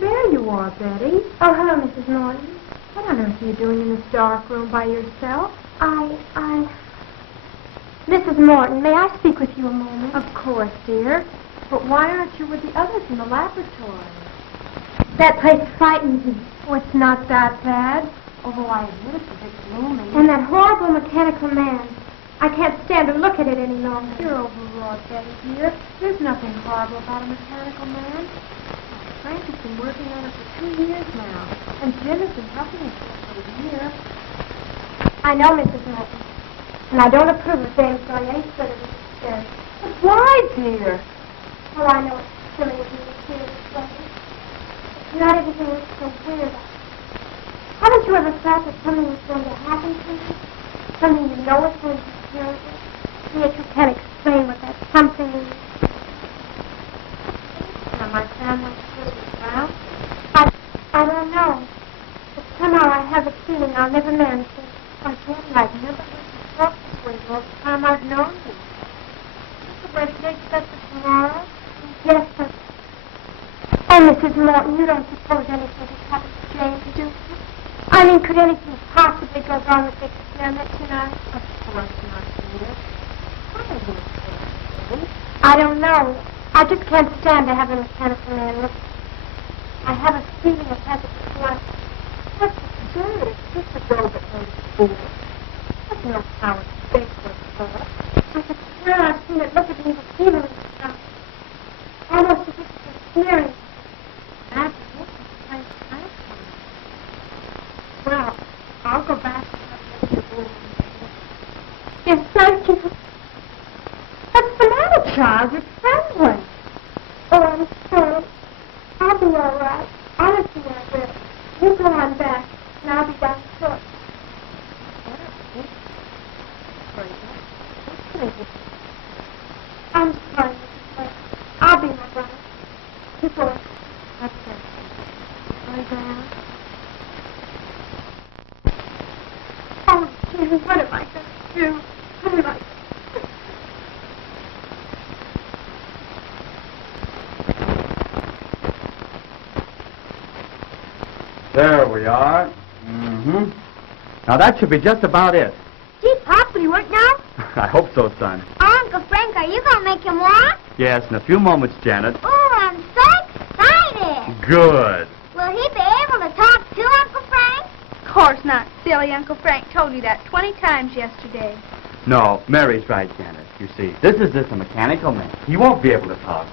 there you are, Betty. Oh, hello, Mrs. Morton. What on earth are you doing in this dark room by yourself? Mrs. Morton, may I speak with you a moment? Of course, dear. But why aren't you with the others in the laboratory? That place frightens me. Oh, it's not that bad. Although I admit it's a bit gloomy. And that horrible mechanical man. I can't stand to look at it any longer. You're overwrought, Betty, dear. There's nothing horrible about a mechanical man. Frank has been working on it for 2 years now. And Jim has been helping him for a year. I know, Mrs. Morton. And I don't approve of James going any further with this story. But why, dear? Oh, I know it's silly of me to feel this way. But not everything looks so weird. Haven't you ever thought that something is going to happen to you? Something you know is going to be terrible? And yet you can't explain what that something is. Now, my family still around? I don't know. But somehow I have a feeling I'll never manage it. Why, Betty, I've never heard you talk this way all the time I've known you. Is the birthday set for tomorrow? Yes, but... Oh, Mrs. Morton, you don't suppose anything has happened to James, do you? I mean, could anything possibly go wrong with the experiment tonight? Of course not, dear. What are you saying? I don't know. I just can't stand to have a mechanical man look. I have a feeling it has a dislike. That's absurd. It's just a girl that knows fool. There's no power to think what's I could swear I've seen it look at me with evil in its eyes. Almost as if it was sneering. That's it. Well, I'll go back to the room. Yes, thank you. What's the matter, child? You're trembling. Oh, I'm sorry. I'll be all right. Honestly, I will. You go on back, and I'll be down short. I'm sorry, Mrs. West. I'll be my brother. You go on. That's it. Lie down. Oh, Jim, what am I going to do? What am I... There we are. Now that should be just about it. Gee, Pop, will you work now? I hope so, son. Oh, Uncle Frank, are you going to make him walk? Yes, in a few moments, Janet. Oh, I'm so excited. Good. Will he be able to talk too, Uncle Frank? Of course not. Silly Uncle Frank told you that 20 times yesterday. No, Mary's right, Janet. You see, this is just a mechanical man. He won't be able to talk.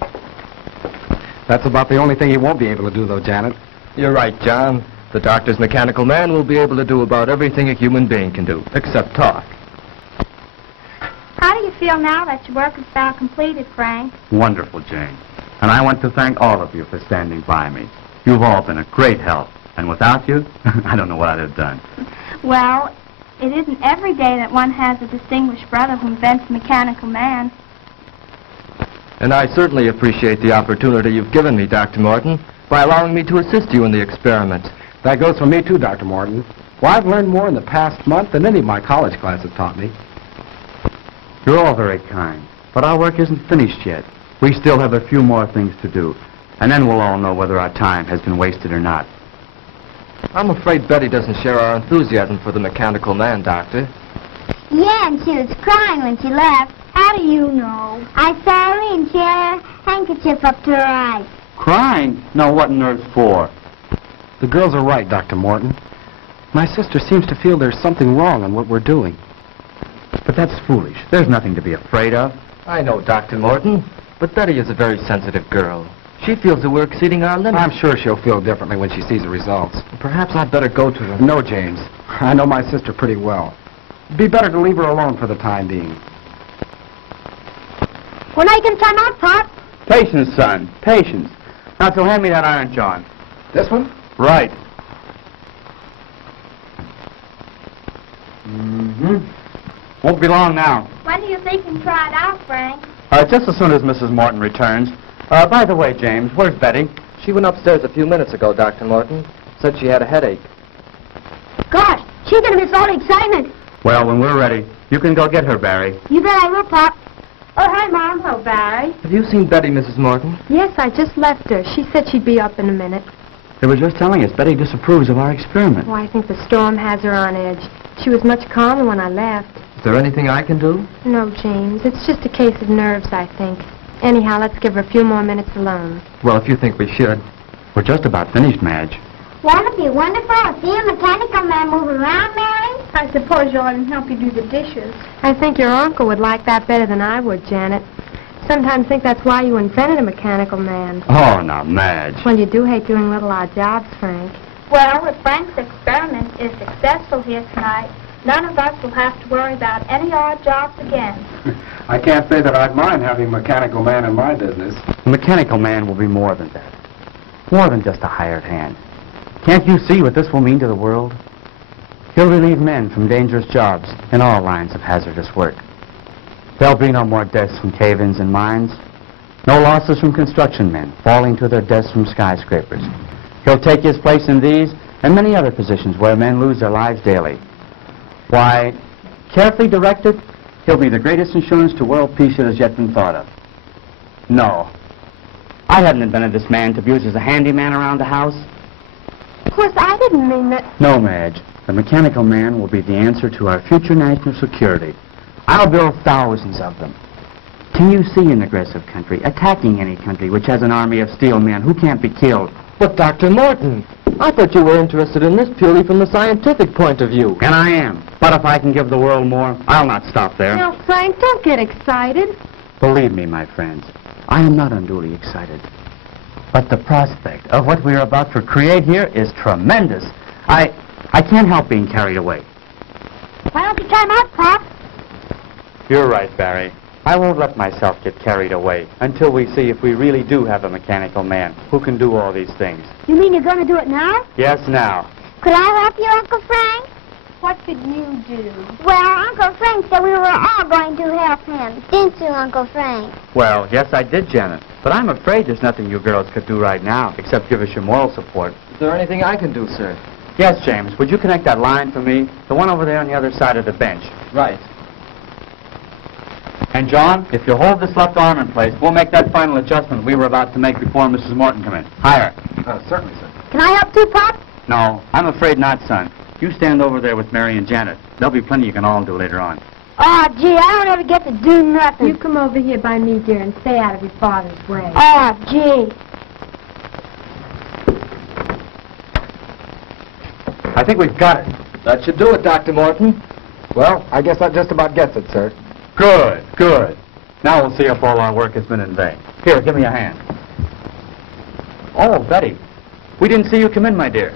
That's about the only thing he won't be able to do, though, Janet. You're right, John. The doctor's mechanical man will be able to do about everything a human being can do, except talk. How do you feel now that your work is now completed, Frank? Wonderful, Jane. And I want to thank all of you for standing by me. You've all been a great help. And without you, I don't know what I'd have done. Well, it isn't every day that one has a distinguished brother who invents a mechanical man. And I certainly appreciate the opportunity you've given me, Dr. Morton, by allowing me to assist you in the experiment. That goes for me, too, Dr. Morton. Well, I've learned more in the past month than any of my college class have taught me. You're all very kind, but our work isn't finished yet. We still have a few more things to do, and then we'll all know whether our time has been wasted or not. I'm afraid Betty doesn't share our enthusiasm for the mechanical man, Doctor. Yeah, and she was crying when she left. How do you know? I saw her and she had her handkerchief up to her eyes. Crying? No, what on earth for? The girls are right, Dr. Morton. My sister seems to feel there's something wrong in what we're doing. But that's foolish. There's nothing to be afraid of. I know, Dr. Morton, but Betty is a very sensitive girl. She feels that we're exceeding our limits. I'm sure she'll feel differently when she sees the results. Perhaps I'd better go to her. No, James. I know my sister pretty well. It'd be better to leave her alone for the time being. When are you going to time out, Pop? Patience, son. Patience. Now, so hand me that iron, John. This one? Right. Won't be long now. When do you think you can try it out, Frank? Just as soon as Mrs. Morton returns. By the way, James, where's Betty? She went upstairs a few minutes ago, Dr. Morton. Said she had a headache. Gosh, she's going to miss all the excitement. Well, when we're ready, you can go get her, Barry. You bet I will, Pop. Oh, hi, Mom. Hello, Barry. Have you seen Betty, Mrs. Morton? Yes, I just left her. She said she'd be up in a minute. They were just telling us Betty disapproves of our experiment. Oh, I think the storm has her on edge. She was much calmer when I left. Is there anything I can do? No, James. It's just a case of nerves, I think. Anyhow, let's give her a few more minutes alone. Well, if you think we should. We're just about finished, Madge. Won't it be wonderful to see a mechanical man move around, Mary? I suppose you'll let him help you do the dishes. I think your uncle would like that better than I would, Janet. Sometimes think that's why you invented a mechanical man. Oh, now, Madge. Well, you do hate doing little odd jobs, Frank. Well, if Frank's experiment is successful here tonight, none of us will have to worry about any odd jobs again. I can't say that I'd mind having a mechanical man in my business. The mechanical man will be more than that. More than just a hired hand. Can't you see what this will mean to the world? He'll relieve men from dangerous jobs in all lines of hazardous work. There'll be no more deaths from cave-ins and mines. No losses from construction men falling to their deaths from skyscrapers. He'll take his place in these and many other positions where men lose their lives daily. Why, carefully directed, he'll be the greatest insurance to world peace that has yet been thought of. No. I haven't invented this man to be used as a handyman around the house. Of course, I didn't mean that. No, Madge. The mechanical man will be the answer to our future national security. I'll build thousands of them. Can you see an aggressive country attacking any country which has an army of steel men who can't be killed? But, Dr. Morton, I thought you were interested in this purely from the scientific point of view. And I am. But if I can give the world more, I'll not stop there. Now, Frank, don't get excited. Believe me, my friends, I am not unduly excited. But the prospect of what we are about to create here is tremendous. I can't help being carried away. Why don't you try him out, Pop? You're right, Barry. I won't let myself get carried away until we see if we really do have a mechanical man who can do all these things. You mean you're going to do it now? Yes, now. Could I help you, Uncle Frank? What could you do? Well, Uncle Frank said we were all going to help him. Didn't you, Uncle Frank? Well, yes, I did, Janet. But I'm afraid there's nothing you girls could do right now except give us your moral support. Is there anything I can do, sir? Yes, James. Would you connect that line for me? The one over there on the other side of the bench. Right. And, John, if you hold this left arm in place, we'll make that final adjustment we were about to make before Mrs. Morton come in. Higher. Certainly, sir. Can I help too, Pop? No, I'm afraid not, son. You stand over there with Mary and Janet. There'll be plenty you can all do later on. Oh, gee, I don't ever get to do nothing. You come over here by me, dear, and stay out of your father's way. Oh, gee. I think we've got it. That should do it, Dr. Morton. Well, I guess that just about gets it, sir. Good, good. Now we'll see if all our work has been in vain. Here, give me a hand. Oh, Betty, we didn't see you come in, my dear.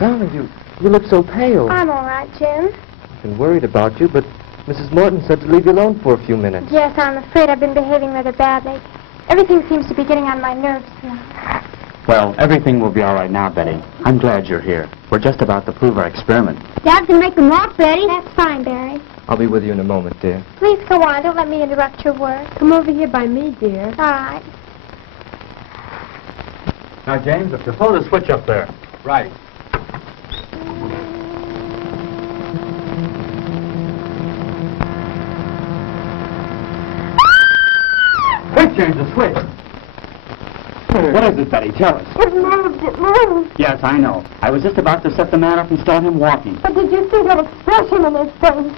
Darling, you look so pale. I'm all right, Jim. I've been worried about you, but Mrs. Morton said to leave you alone for a few minutes. Yes, I'm afraid I've been behaving rather badly. Everything seems to be getting on my nerves now. Well, everything will be all right now, Betty. I'm glad you're here. We're just about to prove our experiment. Dad can make them walk, Betty. That's fine, Barry. I'll be with you in a moment, dear. Please go on. Don't let me interrupt your work. Come over here by me, dear. All right. Now, James, if you pull the switch up there. Right. Quick, James, the switch. What is it, Betty? Tell us. It moved. It moved. Yes, I know. I was just about to set the man up and start him walking. But did you see that expression in his face?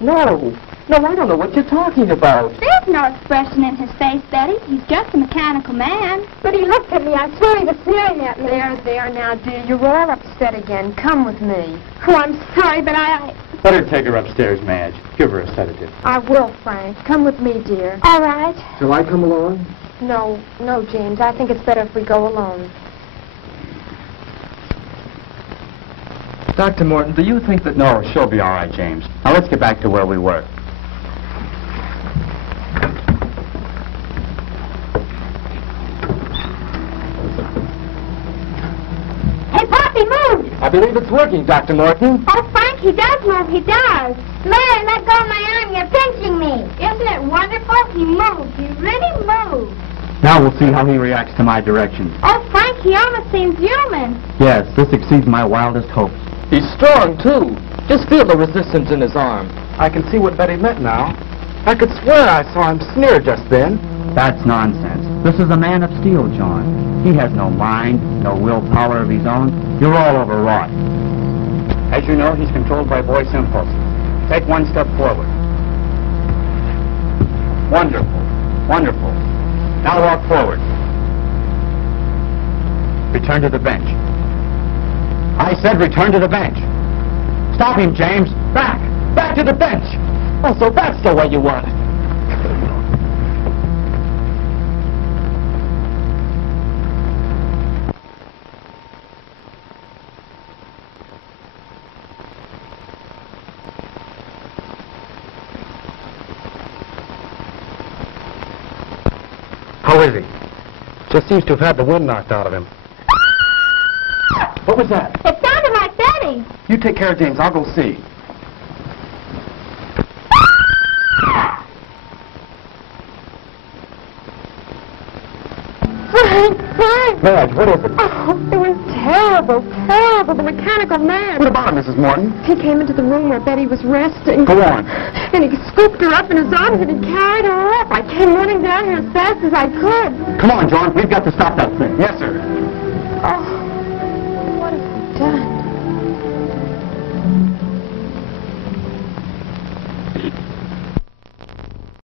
No, I don't know what you're talking about. There's no expression in his face, Betty. He's just a mechanical man. But he looked at me. I swear he was staring at me. There, now, dear. You're all upset again. Come with me. Oh, I'm sorry, but I... Better take her upstairs, Madge. Give her a sedative. I will, Frank. Come with me, dear. All right. Shall I come along? No, James. I think it's better if we go alone. Dr. Morton, do you think that... No, she'll be all right, James. Now, let's get back to where we were. Hey, Pop, he moved. I believe it's working, Dr. Morton. Oh, Frank, he does move. He does. Mary, let go of my arm. You're pinching me. Isn't it wonderful? He moved. He really moved. Now we'll see how he reacts to my directions. Oh, Frank, he almost seems human. Yes, this exceeds my wildest hopes. He's strong, too. Just feel the resistance in his arm. I can see what Betty meant now. I could swear I saw him sneer just then. That's nonsense. This is a man of steel, John. He has no mind, no willpower of his own. You're all overwrought. As you know, he's controlled by voice impulses. Take one step forward. Wonderful. Wonderful. Now walk forward. Return to the bench. I said return to the bench. Stop him, James. Back. Back to the bench. Oh, so that's the way you want it. How is he? Just seems to have had the wind knocked out of him. What was that? It sounded like Betty. You take care of James. I'll go see. Frank! Madge, what is it? Oh, it was terrible, terrible. The mechanical man. What about it, Mrs. Morton? He came into the room where Betty was resting. Go on. And he scooped her up in his arms and he carried her up. I came running down here as fast as I could. Come on, John. We've got to stop that thing. Yes, sir. Oh, what have we done?